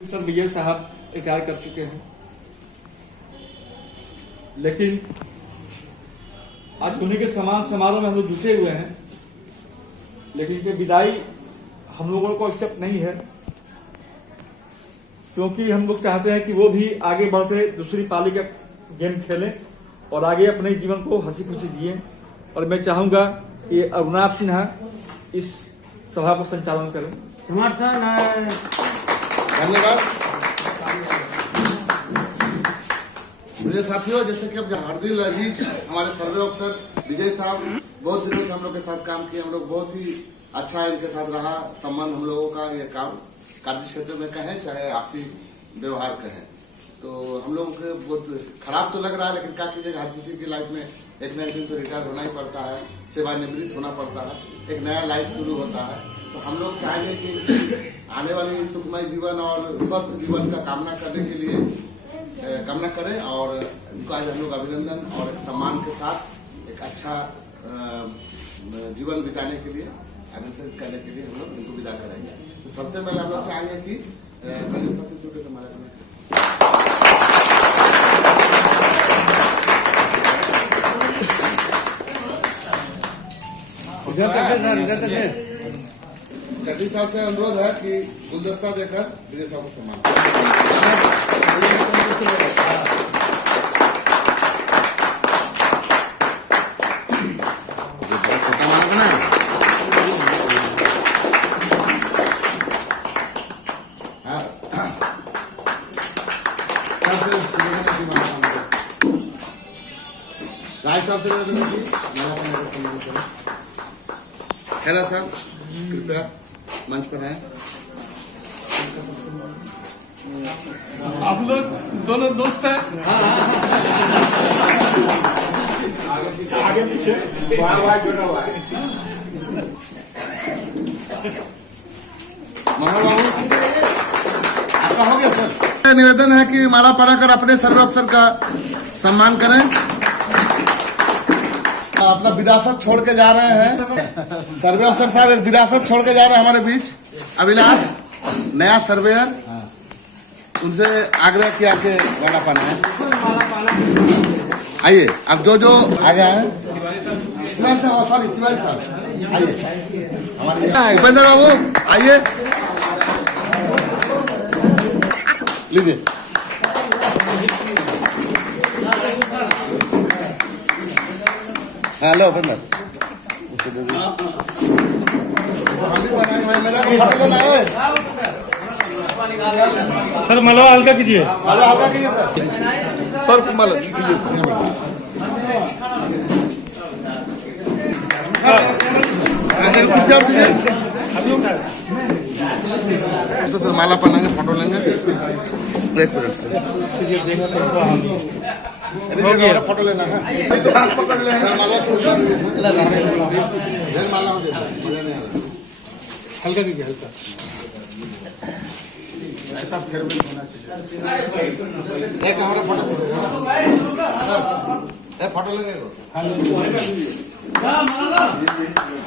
Sir विजय साहब retire कर चुके हैं, लेकिन आज उन्हीं के समान समारोह में हम लोग जुटे हुए हैं, लेकिन इनकी विदाई हम लोगों को एक्सेप्ट नहीं है, क्योंकि हम लोग चाहते हैं कि वो भी आगे बढ़ते दूसरी पाली का गेम खेलें और आगे अपने जीवन को हंसी खुशी जिए। और मैं चाहूंगा कि अरुणाभ सिन्हा इस सभा को संचालन करें। धन्यवाद। मेरे साथियों, जैसे कि अब हार्दिल अजीज हमारे सर्वे अफसर विजय साहब बहुत दिनों से हम लोग के साथ काम किए, हम लोग बहुत ही अच्छा इनके साथ रहा संबंध हम लोगों का। ये काम कार्य क्षेत्र में कहें चाहे आपसी व्यवहार कहें, तो हम लोग को बहुत खराब तो लग रहा है, लेकिन क्या कीजिएगा, हर किसी की लाइफ में एक ना एक दिन तो रिटायर होना ही पड़ता है, सेवानिवृत्त होना पड़ता है, एक नया लाइफ शुरू होता है। तो हम लोग चाहेंगे कि आने वाले सुखमय जीवन और स्वस्थ जीवन का कामना करने के लिए कामना करें और उनको आज हम लोग अभिनंदन और सम्मान के साथ एक अच्छा जीवन बिताने के लिए अभिनंदन करने के लिए हम लोग इनको विदा कराएंगे। तो सबसे पहले हम लोग चाहेंगे कि सबसे शुरू से हमारा जगदीश साहब से अनुरोध है कि गुलदस्ता देकर विजय साहब को सम्मान राय साहब से हेला साहब कृपया मंच पर आए। आप लोग दोनों दोस्त हैं। आगे पीछे छोटा भाई मनोहर बाबू, आपका हो गया सर। निवेदन है कि माला पढ़ाकर अपने सर्व अफसर का सम्मान करें। अपना विरासत छोड़ के जा रहे हैं सर्वे अफसर साहब, एक विरासत छोड़ के जा रहे हैं हमारे बीच। अभिलाष नया सर्वेयर, उनसे आग्रह किया कि माला पाना है। आइए अब जो आगे आए, सॉरी तिवारी साहब आइए, हमारे उपेंद्र बाबू आइए, लीजिए। हेलो उपेंद्र, सर मालवा हल्का कीजिए, हल्का कीजिए सर मालवा कीजिए सर। माला पहनाएंगे, फोटो लेंगे, एक मिनट से फोटो लेना है। माला हल्का कीजिए, हल्का ऐसा फेयरवेल होना चाहिए। एक हमारा फोटो लगेगा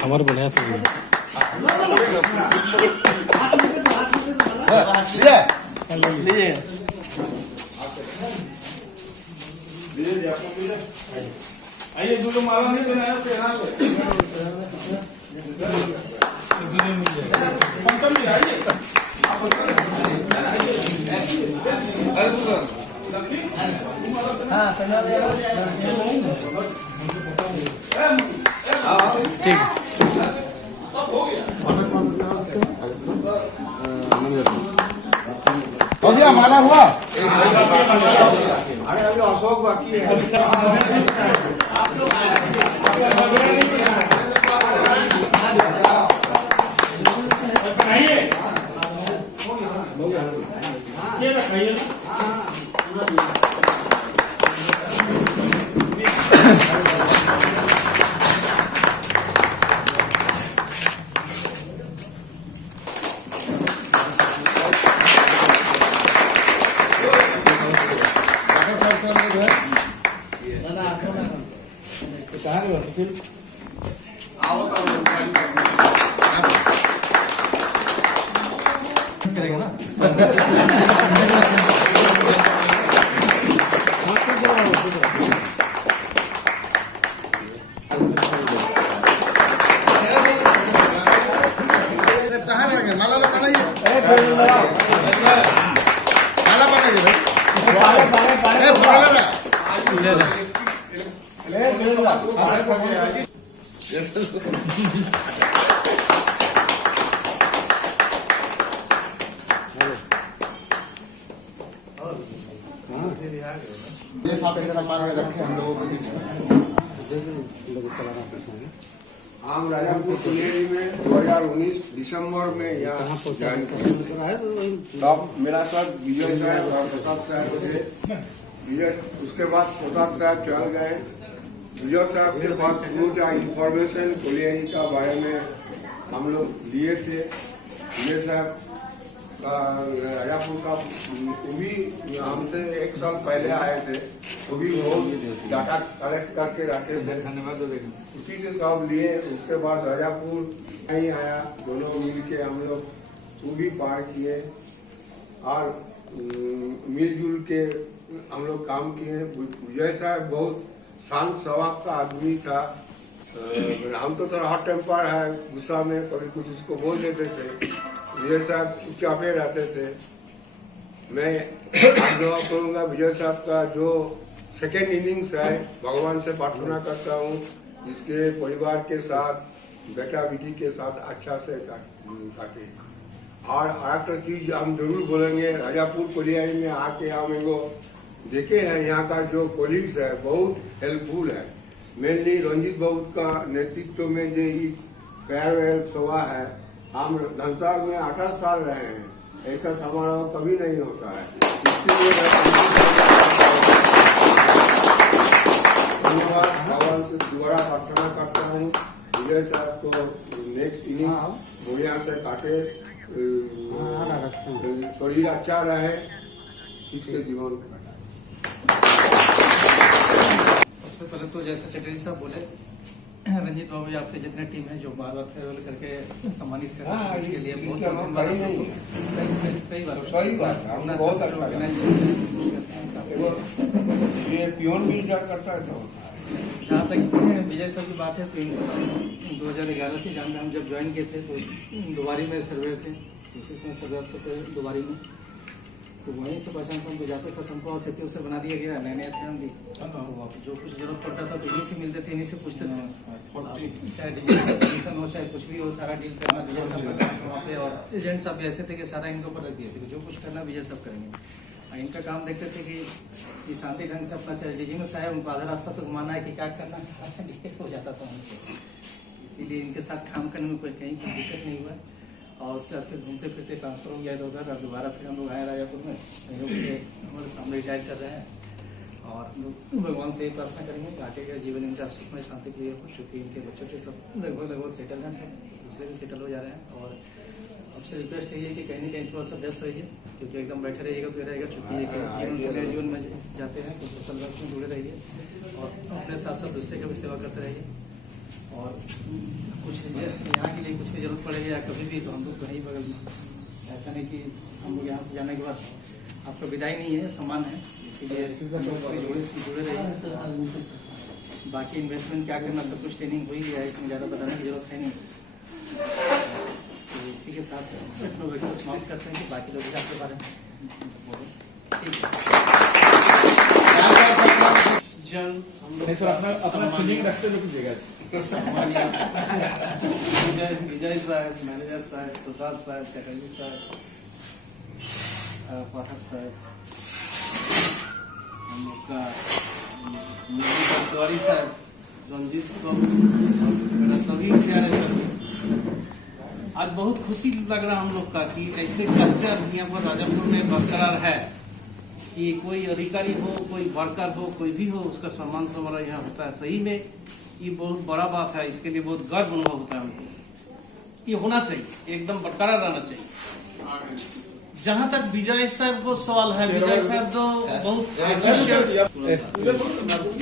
हमारे बढ़िया से आइए, जो माला नहीं बनाया ठीक हो गया, माला हुआ। अशोक बाकी है। करेगा ना। ये साहब के सम्मान में रखे हम लोगों के बीच में। हम राजापुर कुलियरी में 2019 दिसंबर में यहाँ ज्वाइन किया। तब मेरा साथ विजय साहब और प्रसाद साहब थे। विजय उसके बाद प्रसाद साहब चल गए। विजय साहब के पास शुरू का इंफॉर्मेशन कुलियरी का बारे में हम लोग लिए थे। विजय साहब का राजापुर का वो भी हमसे 1 साल पहले आए थे। वो भी बहुत डाटा कलेक्ट करके रखे थे। उसी से सब लिए। उसके बाद राजापुर नहीं आया, दोनों मिल के हम लोग वो भी पार किए और मिलजुल के हम लोग काम किए। विजय साहब बहुत शांत स्वभाव का आदमी था। हम तो थोड़ा हॉट टेम्पर है, गुस्सा में कभी कुछ उसको बोल देते थे। विजय साहब चुपचाप रहते थे। मैं आप दुआ करूँगा विजय साहब का जो सेकेंड इनिंग्स है, भगवान से प्रार्थना करता हूँ इसके परिवार के साथ, बेटा बेटी के साथ अच्छा से काटे। और एक चीज हम जरूर बोलेंगे, राजापुर कुलियरी में आके हम एगो देखे हैं यहाँ का जो कोलीग्स है बहुत हेल्पफुल है। मेनली रंजीत बाबू का नेतृत्व में जो फेयरवेल सभा है, हम धनसार में 18 साल रहे हैं, ऐसा समारोह कभी नहीं होता है। इसलिए धन्यवाद भगवान से दोबारा प्रार्थना करता हूँ विजय साहब को नेक्स्ट इनिंग बढ़िया से काटे, शरीर अच्छा रहे, ठीक से जीवन काटे। सबसे पहले तो जैसे चटर्जी साहब बोले, रंजीत बाबू जी आपके जितने टीम है जो बार बार फेयरवेल करके सम्मानित करते हैं, इसके लिए बहुत सही बात है। ये पियोन मिल जा करता है। तो जहाँ तक विजय साहब की बात है तो 2011 से जानते हम जब ज्वाइन किए थे तो दोबारी में सर्वे थे, इसी समय सर्वे थे दोबारी में, तो वहीं से पहचान हमको जाते सर हमको सेफ्टी से बना दिया गया। नए नए थे हम भी, जो कुछ जरूरत पड़ता था तो इन्हीं से मिलते थे, इन्हीं से पूछते थे। चाहे डिजिटल हो चाहे कुछ भी हो, सारा डील करना विजय साहब का काम वहाँ पे। और एजेंट साहब भी ऐसे थे कि सारा इनके ऊपर रख दिए थे, जो कुछ करना विजय साहब करेंगे। इनका काम देखते थे कि शांति ढंग से अपना चाहे डीजी में साहब उनको आधा रास्ता से घुमाना है कि क्या करना, सारा दिक्कत हो जाता था उनको। इसीलिए इनके साथ काम करने में कोई कहीं कोई दिक्कत नहीं हुआ। और उसके बाद फिर घूमते फिरते ट्रांसफर हो गया इधर उधर, और दोबारा फिर हम लोग आए राजापुर में, सहयोग से हमारे सामने रिटायर कर रहे हैं। और भगवान से ही प्रार्थना करेंगे कि आगे का जीवन इनका सुखमय शांति प्रिय हो, चूँकि इनके बच्चों के सब लगभग सेटल हैं, सब दूसरे भी सेटल हो जा रहे हैं। और आपसे रिक्वेस्ट यही है कि कहीं ना कहीं थोड़ा सा व्यस्त रहिए, क्योंकि एकदम बैठे रहिएगा तो रहेगा, चूँकि एक जीवन से नए जीवन में जाते हैं तो सोशल वर्क में जुड़े रहिए और अपने साथ साथ दूसरे की भी सेवा करते रहिए। और कुछ यहाँ के लिए कुछ भी जरूरत पड़ेगी या कभी भी तो हम लोग वहीं बगल में, ऐसा नहीं कि हम लोग यहाँ से जाने के बाद आपका विदाई नहीं है, सम्मान है, इसीलिए जुड़े रहिए। बाकी इन्वेस्टमेंट क्या करना सब कुछ ट्रेनिंग हुई है, इसमें ज़्यादा बताने की जरूरत है नहीं। तो इसी के साथ अपना वीडियो समाप्त करते हैं कि बाकी लोग आपके बारे में ठीक है। जन सर अपना फीलिंग रखते हुए कीजिएगा। विजय साहब, मैनेजर साहब, प्रसाद साहब, चटर्जी साहब, पाठक साहब, हम लोग का तिवारी साहब, रंजीत बाबू, मेरा सभी प्यारे सर, आज बहुत खुशी लग रहा हम लोग का कि ऐसे कल्चर यहाँ पर राजापुर में बरकरार है कि कोई अधिकारी हो, कोई वर्कर हो, कोई भी हो, उसका सम्मान समारोह यहाँ होता है। सही में ये बहुत बड़ा बात है, इसके लिए बहुत गर्व अनुभव होता है हमको। ये होना चाहिए, एकदम बरकरार रहना चाहिए। जहाँ तक विजय साहब को सवाल है, विजय साहब तो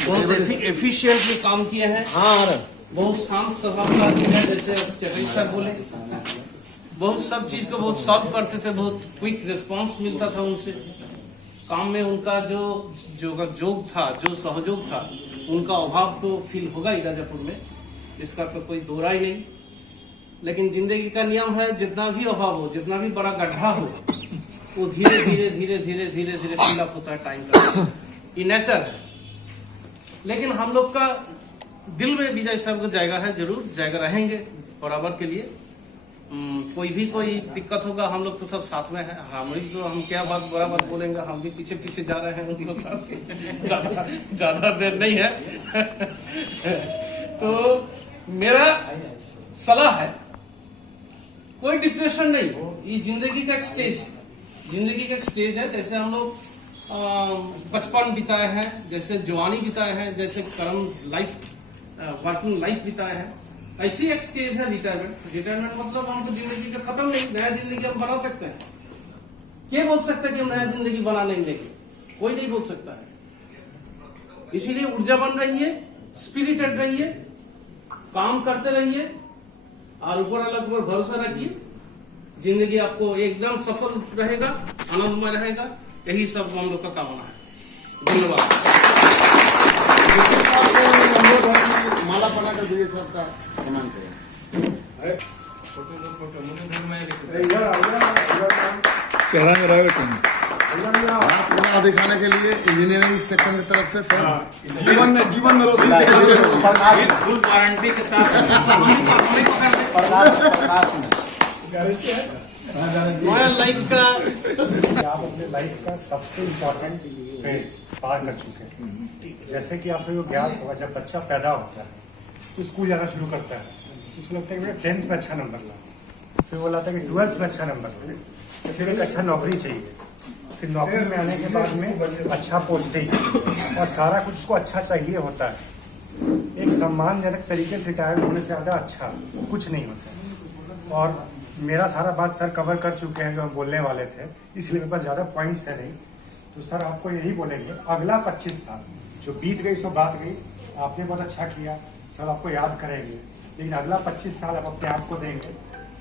बहुत एफिशिएंटली काम किए हैं, बहुत शांत स्वभाव का आदमी है, जैसे चटर्जी साहब बोले, बहुत सब चीज को बहुत सॉल्व करते थे, बहुत क्विक रिस्पांस मिलता था उनसे। काम में उनका जो जोग था, जो सहयोग था, उनका अभाव तो फील होगा ही राजापुर में, इसका तो कोई दोहरा ही नहीं। लेकिन जिंदगी का नियम है, जितना भी अभाव हो, जितना भी बड़ा गड्ढा हो, वो धीरे धीरे धीरे धीरे धीरे धीरे फिल अप होता है टाइम का, ये नेचर है। लेकिन हम लोग का दिल में विजय साहब का जायगा है, जरूर जायगा रहेंगे बराबर के लिए। कोई भी कोई दिक्कत होगा हम लोग तो सब साथ में हैं। हमारी तो हम क्या बात बड़ा बात बोलेंगे, हम भी पीछे पीछे जा रहे हैं उन लोग साथ ज्यादा देर नहीं है। तो मेरा सलाह है, कोई डिप्रेशन नहीं, ये जिंदगी का एक स्टेज है, जिंदगी का एक स्टेज है। जैसे हम लोग बचपन बिताए हैं, जैसे जवानी बिताए हैं, जैसे कर्म लाइफ वर्किंग लाइफ बिताए हैं, ऐसी एक स्टेज है रिटायरमेंट। रिटायरमेंट मतलब हम तो जिंदगी का खत्म नहीं, नया जिंदगी हम बना सकते हैं। क्या बोल सकता है कि हम नया जिंदगी बना नहीं लेंगे? कोई नहीं बोल सकता है। इसीलिए ऊर्जावान रहिए, स्पिरिटेड रहिए, काम करते रहिए और ऊपर वाला पर भरोसा रखिए। जिंदगी आपको एकदम सफल रहेगा, आनंदमय रहेगा। यही सब हम लोग का कामना है। धन्यवाद। माला बनाकर विजय साहब का सम्मान करें। पूरा दिखाने के लिए इंजीनियरिंग सेक्शन की तरफ से सर जीवन में रोशनी फुल गारंटी के साथ लाइफ का आप अपने लाइफ का सबसे इम्पोर्टेंट फेज पार कर चुके हैं। जैसे कि आप सभी को ज्ञात होगा, जब बच्चा पैदा होता है तो स्कूल जाना शुरू करता है, उसको लगता है कि मेरा 10th में अच्छा नंबर ला, फिर वो लाता है कि 12th में अच्छा नंबर ला, तो फिर एक अच्छा नौकरी चाहिए, फिर नौकरी में आने के बाद में अच्छा पोस्टिंग और सारा कुछ उसको अच्छा चाहिए होता है। एक सम्मानजनक तरीके से रिटायर होने से ज़्यादा अच्छा कुछ नहीं होता। और मेरा सारा बात सर कवर कर चुके हैं जो हम बोलने वाले थे, इसलिए मेरे पास ज़्यादा पॉइंट्स है नहीं। तो सर आपको यही बोलेंगे, अगला 25 साल जो बीत गई सो बात गई, आपने बहुत अच्छा किया, सब आपको याद करेंगे, लेकिन अगला 25 साल आप अपने आप को देंगे,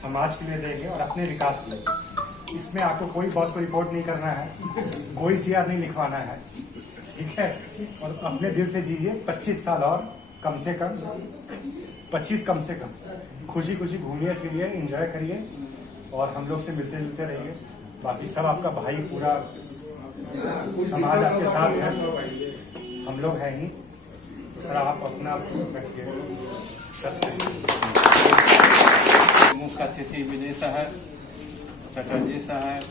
समाज के लिए देंगे और अपने विकास के लिए। इसमें आपको कोई बॉस को रिपोर्ट नहीं करना है, कोई सीआर नहीं लिखवाना है, ठीक है? और अपने दिल से जीजिए 25 साल और कम से कम 25 कम से कम खुशी खुशी घूमिए फिरिए, एंजॉय करिए और हम लोग से मिलते जुलते रहिए। बाकी सब आपका भाई, पूरा समाज आपके साथ है, हम लोग हैं ही। तो सर आप अपना रखिए सबसे। मुख्य अतिथि विजय साहब, चटर्जी साहब,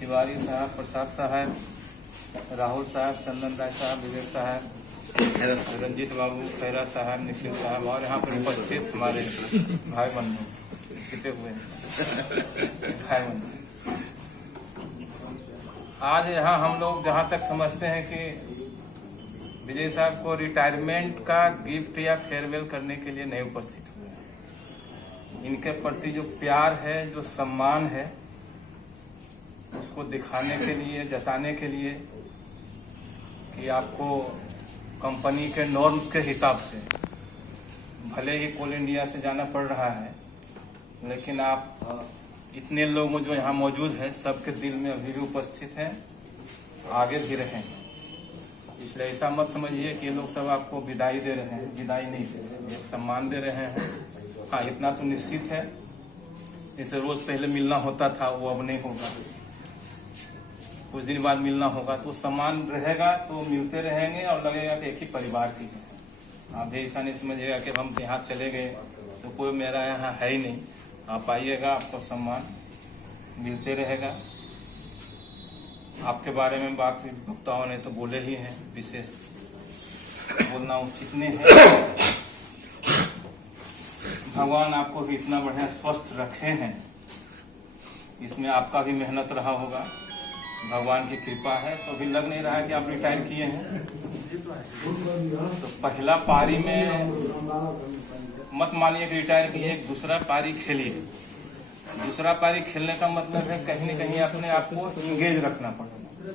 तिवारी साहब, प्रसाद साहब, राहुल साहब, चंदन राय साहब, विवेक साहब, रंजीत बाबू, खैरा साहब, निखिल साहब और यहाँ पर उपस्थित हमारे भाई बंधु छिपे हुए भाई बंधु, आज यहाँ हम लोग जहाँ तक समझते हैं कि विजय साहब को रिटायरमेंट का गिफ्ट या फेयरवेल करने के लिए नहीं उपस्थित हुए हैं। इनके प्रति जो प्यार है, जो सम्मान है, उसको दिखाने के लिए, जताने के लिए कि आपको कंपनी के नॉर्म्स के हिसाब से भले ही कोल इंडिया से जाना पड़ रहा है, लेकिन आप इतने लोग जो यहाँ मौजूद हैं सबके दिल में अभी भी उपस्थित हैं, आगे भी रहें। इसलिए ऐसा मत समझिए कि ये लोग सब आपको विदाई दे रहे हैं, विदाई नहीं दे रहे हैं, एक सम्मान दे रहे हैं। हाँ, इतना तो निश्चित है, जैसे रोज पहले मिलना होता था वो अब नहीं होगा, कुछ दिन बाद मिलना होगा, तो सम्मान रहेगा, तो मिलते रहेंगे और लगेगा कि एक ही परिवार की है। आप भी ऐसा नहीं समझिएगा कि हम यहाँ चले गए तो कोई मेरा यहाँ है ही नहीं। आप आइएगा, आपको सम्मान मिलते रहेगा। आपके बारे में बाकी वक्ताओं ने तो बोले ही हैं, विशेष बोलना उचित नहीं है। भगवान आपको भी इतना बढ़िया स्वस्थ रखे हैं, इसमें आपका भी मेहनत रहा होगा, भगवान की कृपा है। तो अभी लग नहीं रहा है कि आप रिटायर किए हैं। तो पहला पारी में मत मानिए कि रिटायर किए, एक दूसरा पारी खेलिए। दूसरा पारी खेलने का मतलब है कहीं न कहीं अपने आप को इंगेज रखना पड़ेगा।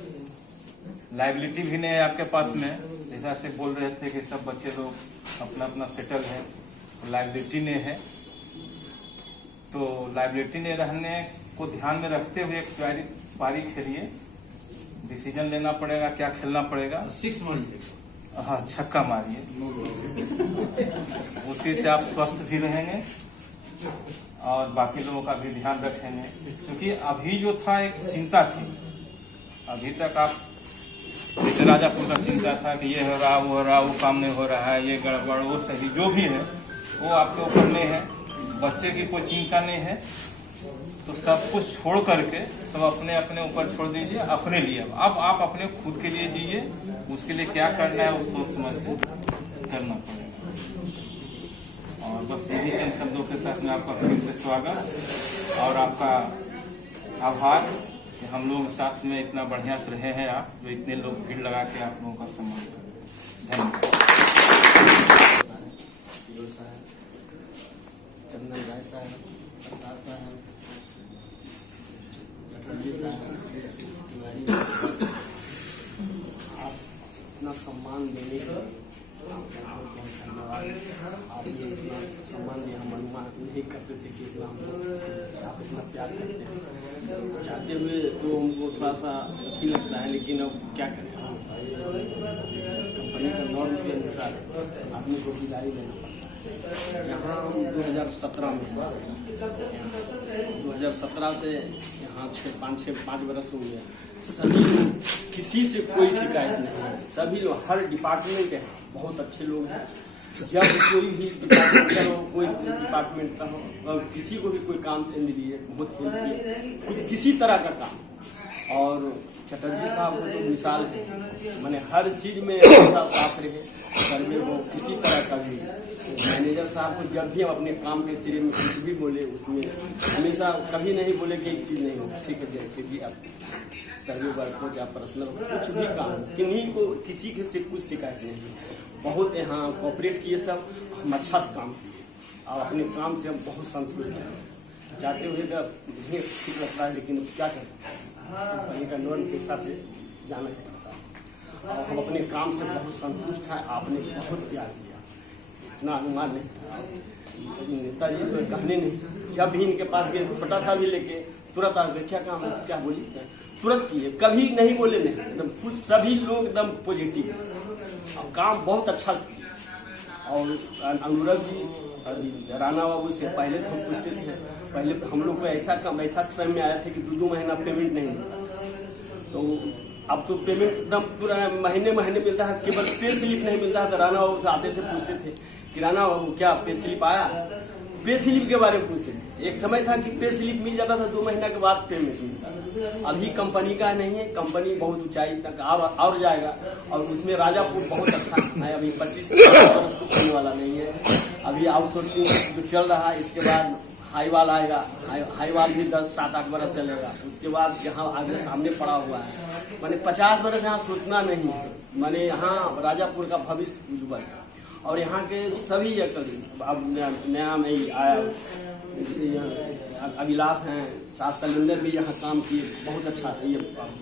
लाइबिलिटी भी नहीं है आपके पास में, जैसा से बोल रहे थे कि सब बच्चे लोग अपना अपना सेटल है, लाइबिलिटी नहीं है। तो लाइबिलिटी नहीं रहने को ध्यान में रखते हुए एक पारी खेलिए। डिसीजन लेना पड़ेगा, क्या खेलना पड़ेगा। 6 मारिए, हाँ, छक्का मारिए, उसी से आप स्वस्थ भी रहेंगे और बाकी लोगों का भी ध्यान रखेंगे। क्योंकि अभी जो था एक चिंता थी, अभी तक आप जैसे राजापुर का चिंता था कि ये हो रहा, वो हो रहा, वो काम नहीं हो रहा है, ये गड़बड़, वो सही, जो भी है वो आपके ऊपर नहीं है। बच्चे की कोई चिंता नहीं है, तो सब कुछ छोड़ करके सब अपने अपने ऊपर छोड़ दीजिए, अपने लिए। अब आप अपने खुद के लिए जिए, उसके लिए क्या करना है वो सोच समझ के करना पड़ेगा। और बस यही चंद शब्दों के साथ में आपका फिर से स्वागत और आपका आभार कि हम लोग साथ में इतना बढ़िया से रहे हैं, आप जो इतने लोग भीड़ लगा के आप लोगों का सम्मान करें। धन्यवाद। चंदन राय साहब, प्रसाद साहब, चटर्जी साहब, तिवारी, आप इतना सम्मान देने के लिए आपका बहुत बहुत धन्यवाद। आपने इतना सम्मान दिया, हम अनुमान नहीं करते थे कि इतना आप इतना प्यार करते हैं। चाहते हुए तो हमको थोड़ा सा अच्छी लगता है, लेकिन अब क्या करें, कंपनी का नॉर्म के अनुसार आदमी को विदाई लेना पड़ता है। यहाँ हम 2017 में 2017 से यहाँ 5 बरस हो गया। सभी लोग, किसी से कोई शिकायत नहीं है। सभी लोग, हर डिपार्टमेंट के बहुत अच्छे लोग हैं। जब कोई भी डिपार्टमेंट का हो, कोई डिपार्टमेंट का हो, और किसी को भी कोई काम से मिली है, बहुत हेल्प किए, कुछ किसी तरह का काम। और चटर्जी साहब को तो मिसाल है, मैंने हर चीज में हमेशा साथ रहे। सर्वे हो, किसी तरह का भी मैनेजर साहब को जब भी हम अपने काम के सिरे में कुछ भी बोले, उसमें हमेशा कभी नहीं बोले कि एक चीज नहीं हो, ठीक है फिर भी आप सर्वे वर्क हो या पर्सनल कुछ भी काम, किन्हीं को किसी के से कुछ शिकायत नहीं। बहुत यहाँ कोऑपरेट किए सब, हम अच्छा से काम किए और अपने काम से हम बहुत संतुष्ट हैं। जाते हुए तो नहीं ठीक लगता है, लेकिन क्या करें, कंपनी का नॉर्म के हिसाब से जाना पड़ता है। और हम अपने काम से बहुत संतुष्ट हैं। आपने बहुत प्यार दिया, इतना अनुमान नहीं। नेताजी तो कहने नहीं, जब भी इनके पास गए छोटा सा भी लेके तुरंत आ गए, क्या काम है, क्या बोली, तुरंत किए, कभी नहीं बोले नहीं, एकदम कुछ सभी लोग एकदम पॉजिटिव और काम बहुत अच्छा से। और अनुराग जी, राणा बाबू से पहले तो हम पूछते थे, पहले तो हम लोग को ऐसा टाइम में आया था कि 2 महीना पेमेंट नहीं मिलता, तो अब तो पेमेंट एकदम पूरा महीने मिलता है, केवल पे स्लिप नहीं मिलता है। तो राणा बाबू से आते थे, पूछते थे कि राणा बाबू क्या पे स्लिप आया, पे स्लिप के बारे में पूछते थे। एक समय था कि पे स्लिप मिल जाता था, 2 महीना के बाद पेमेंट मिलता था। अभी कंपनी का नहीं है, कंपनी बहुत ऊंचाई तक और जाएगा, और उसमें राजापुर बहुत अच्छा है। अभी 25 वर्ष कुछ होने वाला नहीं है। अभी आउटसोर्सिंग जो चल रहा है, इसके बाद हाईवाल आएगा, हाईवाल भी 7-8 बरस चलेगा। उसके बाद यहाँ आगे सामने पड़ा हुआ है, माने 50 बरस यहाँ सोचना नहीं है। माने यहाँ राजापुर का भविष्य उज्जवल है। और यहाँ के सभी अब नया में आया अभिलाष हैं, सात सिलेंडर भी यहाँ काम किए, बहुत अच्छा ये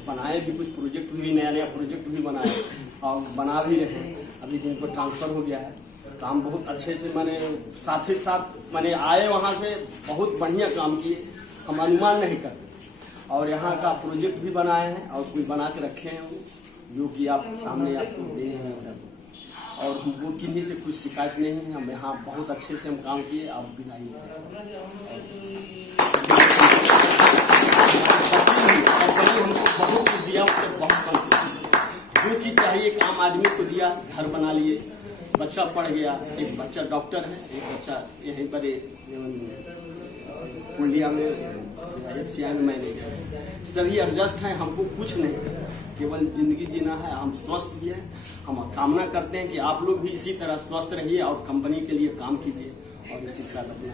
बनाए भी, कुछ प्रोजेक्ट भी नया प्रोजेक्ट भी बनाए और बना भी रहे। अभी जिनको ट्रांसफर हो गया है, काम बहुत अच्छे से, माने साथ ही साथ माने आए वहाँ से, बहुत बढ़िया काम किए, हम अनुमान नहीं करते। और यहाँ का प्रोजेक्ट भी बनाए हैं और कोई बना के रखे हैं, जो कि आप सामने आपको दे रहे हैं सब। और हमको किन्हीं से कुछ शिकायत नहीं है। हम यहाँ बहुत अच्छे से हम काम किए, आप विदाई हमको बहुत कुछ दिया, उससे बहुत संतुष्ट। जो चीज़ चाहिए काम आदमी को दिया, घर बना लिए, बच्चा पढ़ गया, एक बच्चा डॉक्टर है, एक बच्चा यहीं पर पूर्णिया में FCI में मैनेजर। सभी एडजस्ट हैं, हमको कुछ नहीं करना, केवल जिंदगी जीना है। हम स्वस्थ भी हैं, हम कामना करते हैं कि आप लोग भी इसी तरह स्वस्थ रहिए और कंपनी के लिए काम कीजिए और इस शिक्षा का अपना।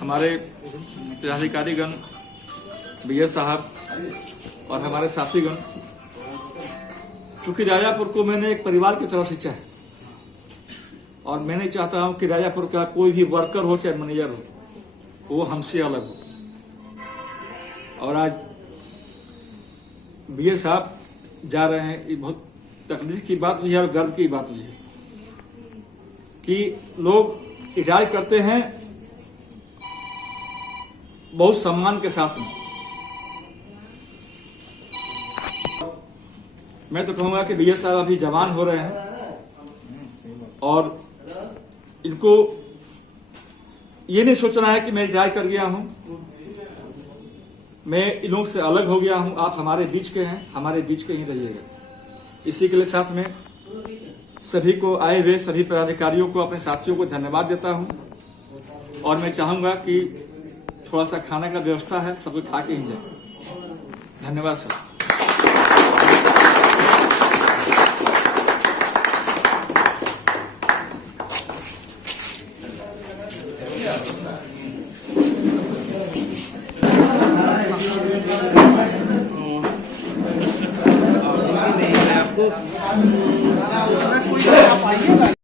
हमारे पदाधिकारीगण, BS साहब और हमारे साथीगण, चूंकि राजापुर को मैंने एक परिवार की तरह सींचा है और मैं नहीं चाहता हूं कि राजापुर का कोई भी वर्कर हो चाहे मैनेजर हो, वो हमसे अलग हो। और आज BS साहब जा रहे हैं, ये बहुत तकलीफ की बात भी है और गर्व की बात भी है कि लोग रिटायर करते हैं बहुत सम्मान के साथ में। मैं तो कहूंगा कि BS साहब अभी जवान हो रहे हैं और इनको ये नहीं सोचना है कि मैं रिटायर कर गया हूं, मैं इन लोगों से अलग हो गया हूं। आप हमारे बीच के हैं, हमारे बीच के ही रहिएगा। इसी के लिए साथ में सभी को आए हुए सभी पदाधिकारियों को, अपने साथियों को धन्यवाद देता हूं। और मैं चाहूंगा कि थोड़ा सा खाना का व्यवस्था है, सब लोग खा के ही जाए। धन्यवाद सर। आपको कोई आप आइएगा।